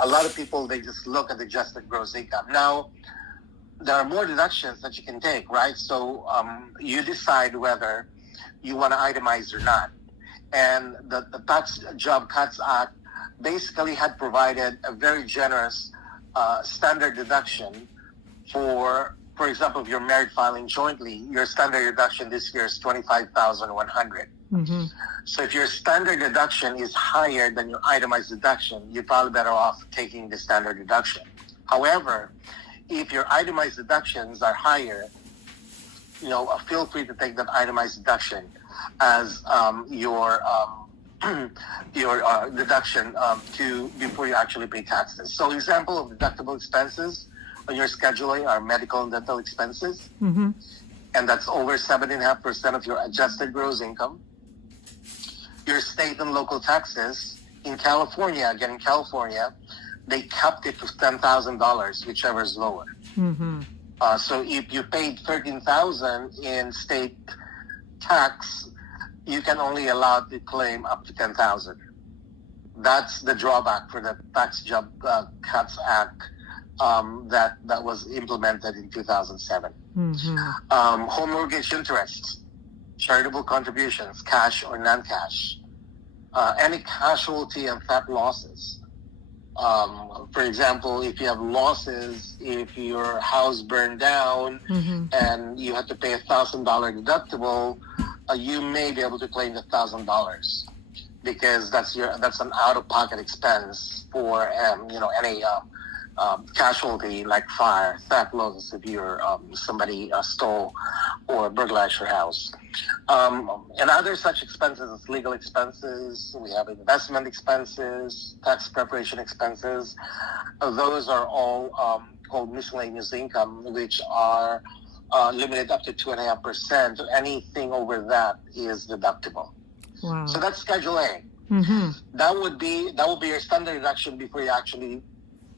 a lot of people, they just look at the adjusted gross income. Now, there are more deductions that you can take, right? So you decide whether you want to itemize or not. And the Tax Job Cuts Act basically had provided a very generous standard deduction for example, if you're married filing jointly, your standard deduction this year is $25,100. Mm-hmm. So if your standard deduction is higher than your itemized deduction, you're probably better off taking the standard deduction. However, if your itemized deductions are higher, feel free to take that itemized deduction as your deduction before you actually pay taxes. So example of deductible expenses on your scheduling are medical and dental expenses, mm-hmm. and that's over 7.5% of your adjusted gross income. Your state and local taxes in California, they capped it to $10,000, whichever is lower. Mm-hmm. So if you paid $13,000 in state tax, you can only allow to claim up to $10,000. That's the drawback for the Tax Job Cuts Act that was implemented in 2007. Mm-hmm. Home mortgage interests, charitable contributions, cash or non-cash, any casualty and theft losses. For example, if you have losses, if your house burned down mm-hmm. and you have to pay $1,000 deductible, you may be able to claim the $1,000 because that's an out-of-pocket expense for any casualty like fire, theft losses if you're somebody stole or burglarized your house. And other such expenses as legal expenses, we have investment expenses, tax preparation expenses. Those are all called miscellaneous income, which are limited up to 2.5%. Anything over that is deductible. Wow. So that's Schedule A. Mm-hmm. That would be your standard deduction before you actually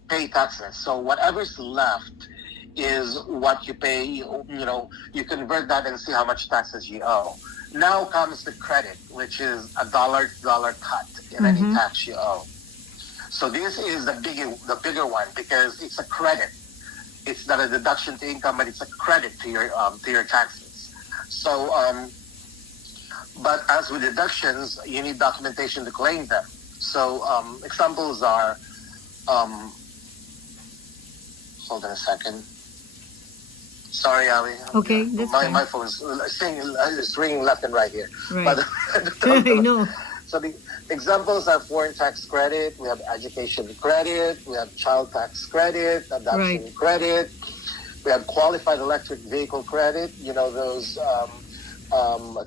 pay taxes. So whatever's left is what you pay. You convert that and see how much taxes you owe. Now comes the credit, which is a dollar-to-dollar cut in any mm-hmm. tax you owe. So this is the bigger one because it's a credit. It's not a deduction to income, but it's a credit to your taxes. So, but as with deductions, you need documentation to claim them. So examples are. Hold on a second. Sorry, Ali. Okay, that's fine. My phone's ringing left and right here. Right. But, I know. So the examples are foreign tax credit, we have education credit, we have child tax credit, adoption right. credit, we have qualified electric vehicle credit, those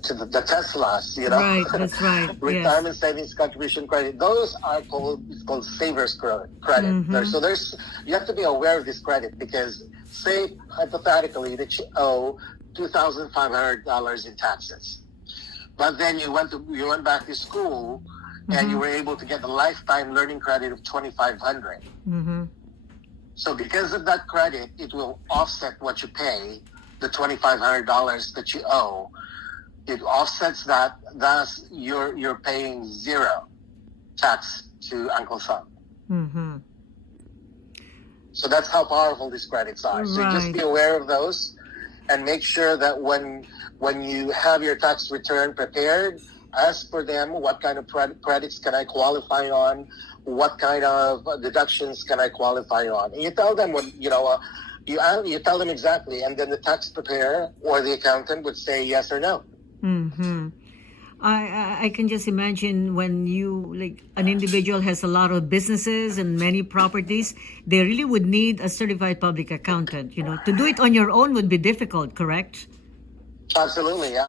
to the Teslas, Right, that's right. Retirement savings contribution credit. Those are called savers credit. Mm-hmm. So you have to be aware of this credit because say hypothetically that you owe $2,500 in taxes. But then you went back to school mm-hmm. and you were able to get a lifetime learning credit of $2,500. Mm-hmm. So because of that credit, it will offset what you pay, the $2,500 that you owe. It offsets that, thus you're paying zero tax to Uncle Sam. Mm-hmm. So that's how powerful these credits are. So right. just be aware of those and make sure that when you have your tax return prepared, ask for them what kind of credits can I qualify on, what kind of deductions can I qualify on. And you tell them you tell them exactly, and then the tax preparer or the accountant would say yes or no. Mm-hmm. I can just imagine when an individual has a lot of businesses and many properties, they really would need a certified public accountant. To do it on your own would be difficult, correct? Absolutely, yeah.